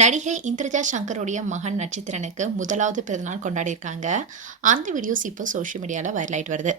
நடிகை இந்திரஜா சங்கருடைய மகன் நட்சத்திரனுக்கு முதலாவது பிறந்தநாள் கொண்டாடியிருக்காங்க. அந்த வீடியோஸ் இப்போ சோஷியல் மீடியால வைரல் ஆயிட்டு வருது.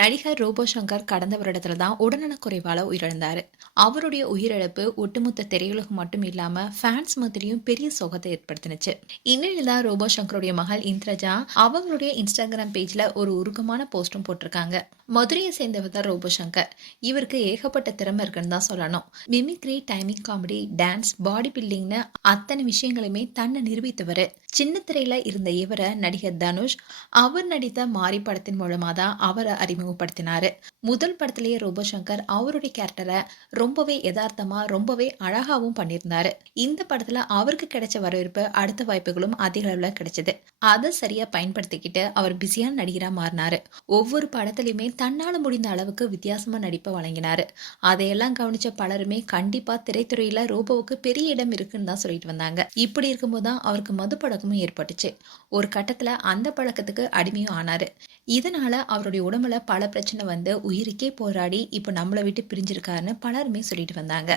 நடிகர் ரோபோ சங்கர் கடந்த வருடத்துல தான் உடல்நலக்குறைவால உயிரிழந்தாரு. அவருடைய உயிரிழப்பு ஒட்டுமொத்த திரையுலகம் மட்டும் இல்லாம ஃபேன்ஸ் மத்தியிலும் பெரிய சோகத்தை ஏற்படுத்தினுச்சு. இந்நிலையில தான் ரோபோ சங்கருடைய மகள் இந்திரஜா அவங்களுடைய இன்ஸ்டாகிராம் பேஜ்ல ஒரு உருக்கமான போஸ்டும் போட்டிருக்காங்க. மதுரையை சேர்ந்தவர் தான் ரோபோ சங்கர். இவருக்கு ஏகப்பட்ட திறமை இருக்குன்னு தான் சொல்லணும். மிமிக்ரி, டைமிங் காமெடி, டான்ஸ், பாடி பில்டிங்னு அத்தனை விஷயங்களுமே தன்னை நிரூபித்தவர். சின்ன திரையில இருந்த இவரை நடிகர் தனுஷ் அவர் நடித்த மாரி படத்தின் மூலமா தான் அவரை அறிமுகப்படுத்தினாரு. முதல் படத்திலேயே ரோபோ சங்கர் அவருடைய கேரக்டரை ரொம்பவே யதார்த்தமா ரொம்பவே அழகாவும் பண்ணியிருந்தாரு. இந்த படத்துல அவருக்கு கிடைச்ச வரவேற்பு அடுத்த வாய்ப்புகளும் அதிக அளவுல கிடைச்சது. அதை சரியா பயன்படுத்திக்கிட்டு அவர் பிஸியான நடிகரா மாறினாரு. ஒவ்வொரு படத்திலுமே தன்னால முடிந்த அளவுக்கு வித்தியாசமா நடிப்பை வழங்கினாரு. அதையெல்லாம் கவனிச்ச பலருமே கண்டிப்பா திரைத்துறையில ரோபோவுக்கு பெரிய இடம் இருக்குன்னு தான் சொல்லிட்டு வந்தாங்க. இப்படி இருக்கும்போது தான் அவருக்கு மது பழக்கமும் ஏற்பட்டுச்சு. ஒரு கட்டத்துல அந்த பழக்கத்துக்கு அடிமையும் ஆனாரு. இதனால அவருடைய உடம்புல பல பிரச்சனை வந்து உயிருக்கே போராடி இப்ப நம்மளை விட்டு பிரிஞ்சிருக்காருன்னு பலருமே சொல்லிட்டு வந்தாங்க.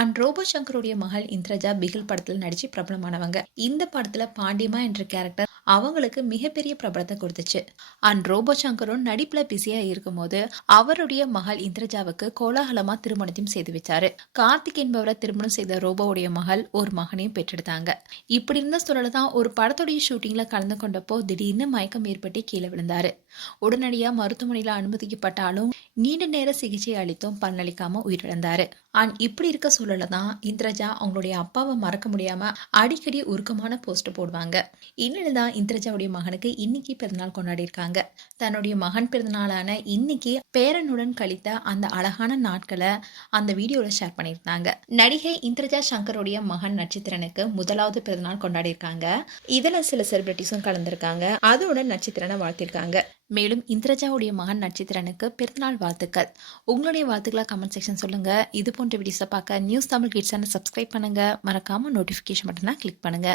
அண்ட் ரோபோ சங்கருடைய மகள் இந்திரஜா பிகில் படத்துல நடிச்சு பிரபலமானவங்க. இந்த படத்துல பாண்டிமா என்ற கேரக்டர் அவங்களுக்கு மிகப்பெரிய பிரபலத்தை கொடுத்துச்சு. அண்ட் ரோபோ சங்கரும் நடிப்புல பிஸியா இருக்கும்போது அவருடைய மகள் இந்திரஜாவுக்கு கோலாகலமா திருமணத்தையும் செய்து வச்சாரு. கார்த்திக் என்பவரை திருமணம் செய்த ரோபோவுடைய மகள் ஒரு மகனையும் பெற்றெடுத்தாங்க. இப்படி இருந்த சூழல தான் ஒரு படத்துடைய ஷூட்டிங்ல கலந்து கொண்டப்போ திடீர்னு மயக்கம் ஏற்பட்டு கீழே விழுந்தாரு. உடனடியா மருத்துவமனையில அனுமதிக்கப்பட்டாலும் நீண்ட நேர சிகிச்சை அளித்தும் பலனளிக்காம உயிரிழந்தாரு. அண்ட் இப்படி இருக்க சூழல தான் இந்திரஜா அவங்களுடைய அப்பாவை மறக்க முடியாம அடிக்கடி உருக்கமான போஸ்ட் போடுவாங்க. இந்நிலையில தான் இந்திரஜாவுடைய மகனுக்கு இன்னைக்கு பிறந்தநாள் கொண்டாடி இருக்காங்க. தன்னுடைய மகன் பிறந்தநாளான இன்னைக்கு பேரனுடன் கழித்த அந்த அழகான நாட்களை அந்த வீடியோல ஷேர் பண்ணியிருந்தாங்க. நடிகை இந்திரஜா சங்கருடைய மகன் நட்சத்திரனுக்கு முதலாவது பிறந்தநாள் கொண்டாடி இருக்காங்க. இதுல சில செலிபிரிட்டிஸும் கலந்திருக்காங்க. அதோட நட்சத்திரனை வாழ்த்திருக்காங்க. மேலும் இந்திரஜாவுடைய மகன் நட்சத்திரனுக்கு பிறந்தநாள் வாழ்த்துக்கள். உங்களுடைய வாழ்த்துக்களை கமெண்ட் செக்ஷன் சொல்லுங்க. இது போன்ற வீடியோஸை பார்க்க news Tamil kids channel subscribe பண்ணுங்க. மறக்காம நோட்டிஃபிகேஷன் பட்டனை கிளிக் பண்ணுங்க.